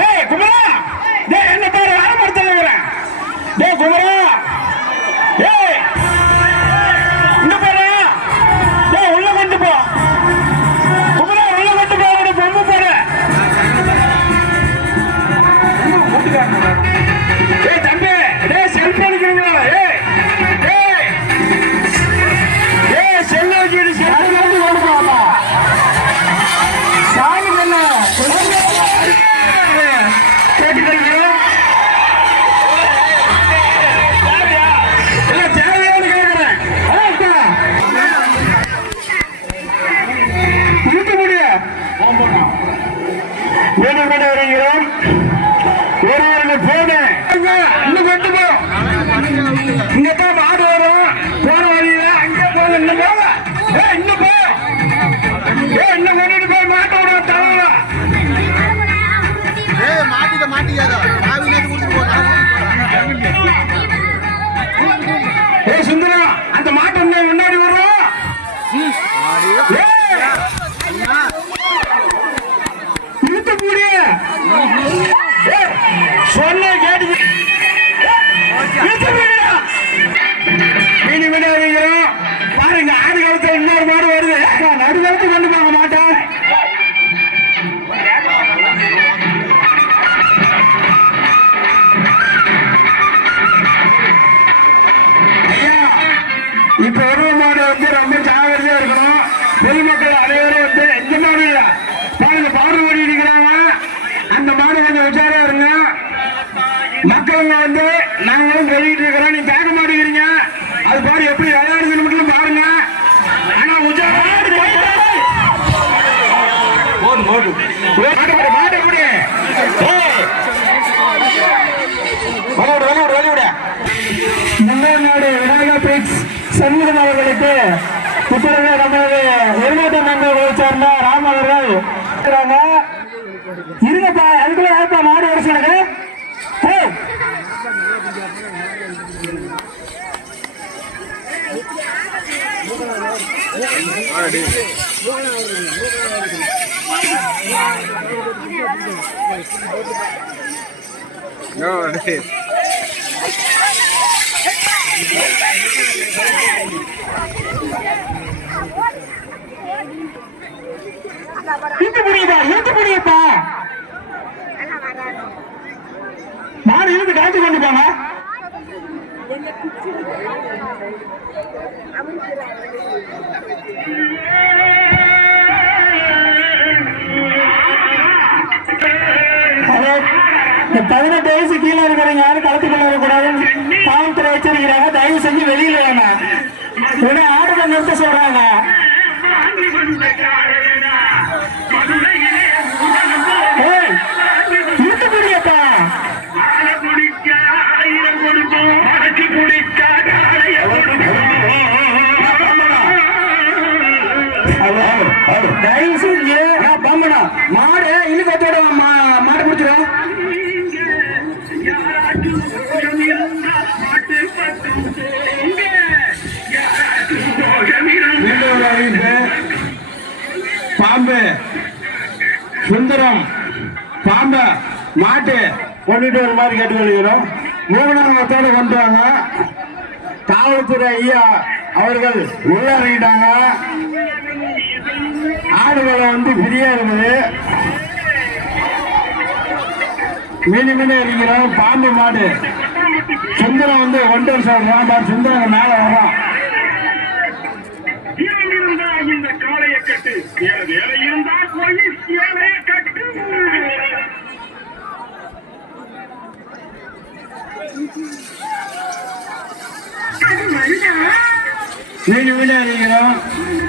ஏய் குமரா, டேய் என்ன பாரு ஆரம்பத்துல வரேன். டேய் குமரா, ஏய் இங்க பாரு. டேய் உள்ள கொண்டு போ. குமரா உள்ள கொண்டு போ. ஒரு பொம்மை பாரு. ஏய் தம்பி, டேய் செல்போன் கொடுங்க. ஏய் ஏய் ஏய் செல்ல வச்சிட்டு செல்போன் கொண்டு போமா. சாமி என்ன வருகிறோம். ஒரு போன இன்னும் கொண்டு போ. இங்கதான் மாடு வரும். போன வழியில அங்கே போக இன்னும் போக. இன்னும் போ. இன்னும் கொண்டுட்டு போய் மாட்ட விட தவறா. மாட்டிக்க மாட்டிக்காத. சுந்தரா அந்த மாட்டு முன்னாடி வரும். சொன்ன கேட்டு பாருங்க. ஆடு காலத்துல இன்னொரு மாடு வருது. நடுக்காலத்து கொண்டு போங்க மாட்டோம். ஐயா இப்ப ஒரு மாடு வந்து ரொம்ப ஜாகிரதையா இருக்கணும். பொதுமக்கள் அனைவரும் வந்து எந்த மாடு இல்ல பாருங்க பாடு ஓடி இருக்கிறாங்க. அந்த மாடு கொஞ்சம் உஷாரா இருங்க. மக்களுங்க வந்து நாங்களும் வெளியிட்டு இருக்கிறோம். நீங்க கேட்க மாட்டேங்கிறீங்க. அது பாரு எப்படி விளையாடுதுன்னு மட்டும் பாருங்க. ஆனா உஷாரா மாடு எப்படி முன்னாடி விநாயகர் பிக்ஸ் சண்முகம் அவர்களுக்கு இப்பொழுது நமது எருமாட்டம் நண்பர்களை சார்ந்த ராம் அவர்கள் இருங்கப்பா. அதுக்குள்ள யாருப்பா மாடு வர சொல்லுங்க. முடியப்பா மாடு இருந்து காத்து கொண்டு போங்க. இந்த 18 வயசு கீழே இருக்கிறவங்க யாரும் கலந்து கொள்ள கூடாதுன்னு காவல்துறை எச்சரிக்கிறாங்க. தயவு செஞ்சு வெளியில வேணாம். உடனே ஆடுகளை நிறுத்த சொல்றாங்க. முடியப்பா தயவு செஞ்சு மாடு இழுக்கத்தோட மாடு பிடிச்சிடும். பாம்பு சுந்தரம் பாம்ப மாட்டு கொண்டுட்டு ஒரு மாதிரி கேட்டுக்கொள்கிறோம். 3ஆம் கொண்டு வாங்க. காவல்துறை ஐயா அவர்கள் உள்ள இறங்கிட்டாங்க. ஆடுகளை வந்து ஃப்ரீயா இருக்குது. மீண்டும் இருக்கிறோம். பாம்பு மாடு சுந்தரம் வந்து கொண்டு வர சொல்றான். சுந்தரம் மேல வரும். இந்த காளைய கட்டு வேலை இருந்தா கட்டு.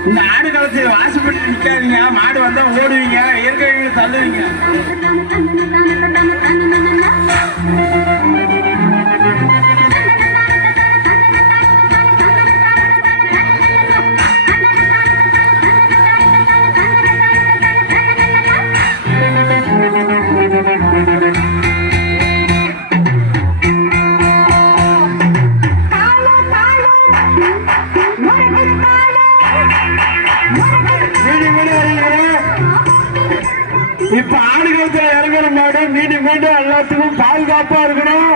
இந்த ஆடு காலத்தில் வாசப்பட்டு நிற்காதீங்க. மாடு வந்தா ஓடுவீங்க, இயற்கை தள்ளுவீங்க. இப்ப ஆடு காலத்துல இறங்கணுங்க. மீண்டும் மீண்டும் எல்லாத்துக்கும் பாதுகாப்பா இருக்கணும்.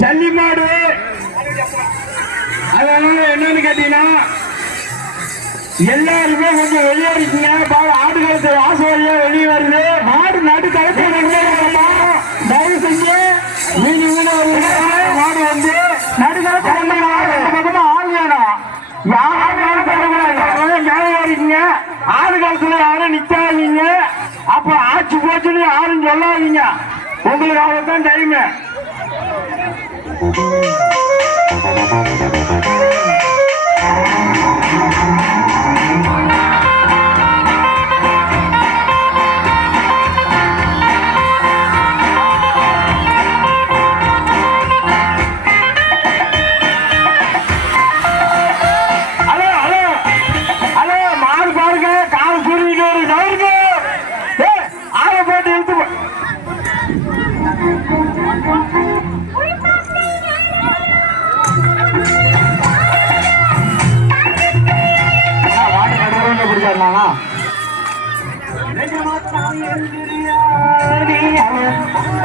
ஜல்லி மாடு அதனால என்னன்னு கேட்டீங்கன்னா எல்லாருமே கொஞ்சம் வெளியேறிக்கீங்க. ஆடுகளுக்கு ஆசை வழியா வெளியே வருது. மாடு நடு கலப்பு தயவு செஞ்சு மாடு வந்து நடுக்கலப்பு பக்கமா ஆள் வேணும். யாருக்கீங்க ஆடு காலத்துல யாரும் நிக்காதீங்க. அப்ப ஆட்சி போச்சுன்னு யாரும் சொல்லாதீங்க. உங்களுக்கு அவ்வளவுதான் டைம்.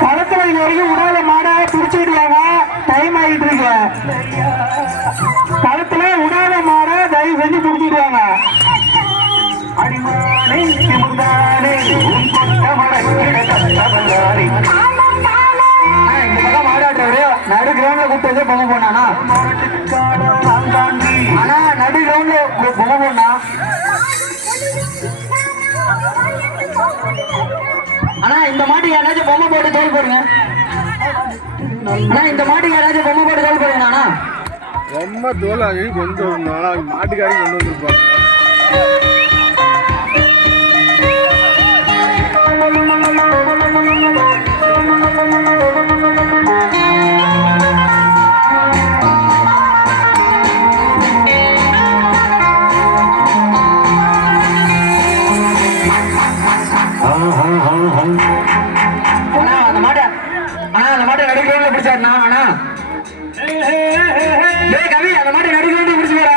களத்துல இது வரைக்கும் உடாத மாட பிடிச்சிடுவாங்க. டைம் ஆகிட்டு இருக்கு. களத்துல உடாத மாட தயவு செஞ்சு பிடிச்சிடுவாங்க. இந்த பக்கம் மாடாட்டவரு நடு கிரவுண்ட்ல கூப்பிட்டு பொம்மை போனானா? ஆனா நடு கிரவுண்ட்ல பொம்மை போனா ஆனா இந்த மாட்டுக்கு யாராச்சும் பொம்மை போட்டு தோல் போடுங்க. ஆனா இந்த மாட்டுக்கு யாராச்சும் பொம்மை போட்டு தோல் போடுங்க. ரொம்ப தோலாகி கொண்டு வரணும். மாட்டுக்காரி கொண்டு வந்துருப்பாங்க. அந்த மாட்டை நடுக்கிறவங்க பிடிச்சாருண்ணா. ஆனா கவி அந்த மாட்டை நடுக்கிறவங்க பிடிச்சு போற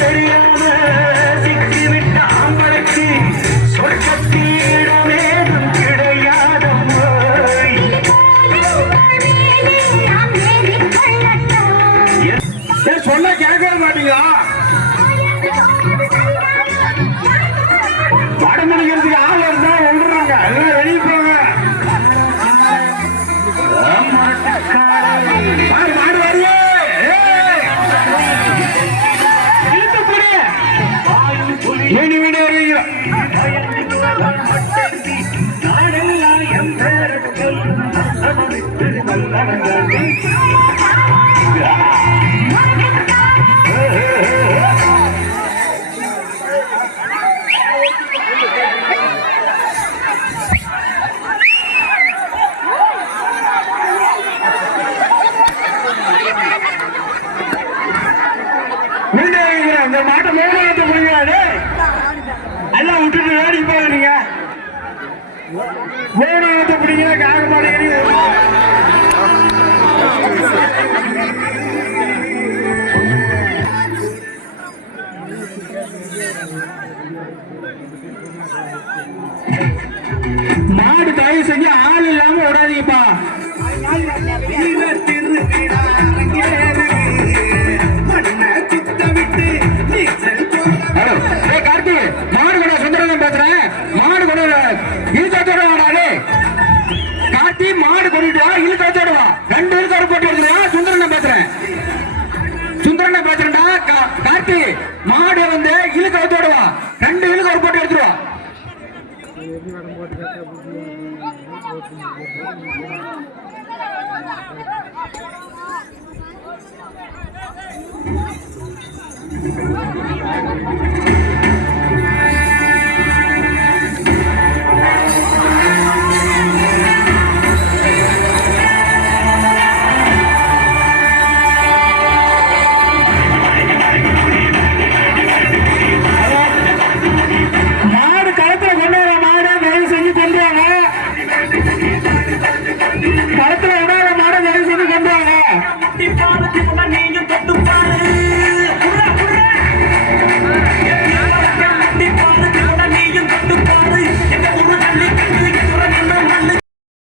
தெரியாம சிக்கி விட்ட ஆம்பளைக்கு சொர்க்கத்தீடமே கிடையாத சொல்ல கேட்க மாட்டீங்களா? வடமொழிக்கிறதுக்கு ஆள் இருந்தா ஒன்றுறாங்க. எல்லாம் வெளியே போங்க. மாடு வருது. வீடு வீடு வருவீங்க. இந்த மாட்டை மூணாவது புரியாது எல்லாம் விட்டுட்டு வேடிக்கை போகிறீங்க. மூணாவது பிடிக்கிற காக மாட்டேங்கிறீங்க. மாடு தயவு செஞ்சு ஆள் இல்லாம விடாதீங்கப்பா. கார்த்தி மாடு கூட சுந்தரம் பேசுறேன். மாடு கூட இழுக்காச்சோட வாடாலே. கார்த்தி மாடு கொண்டுட்டு வா, இழுக்காச்சோட வா. 2 இழுக்காரு போட்டு எடுத்துருவா. சுந்தரன் பேசுறேன். சுந்தரன் பேசுறேன்டா. கார்த்தி மாடு வந்து இழுக்காச்சோட வா. 2 இழுக்காரு போட்டு எடுத்துருவா.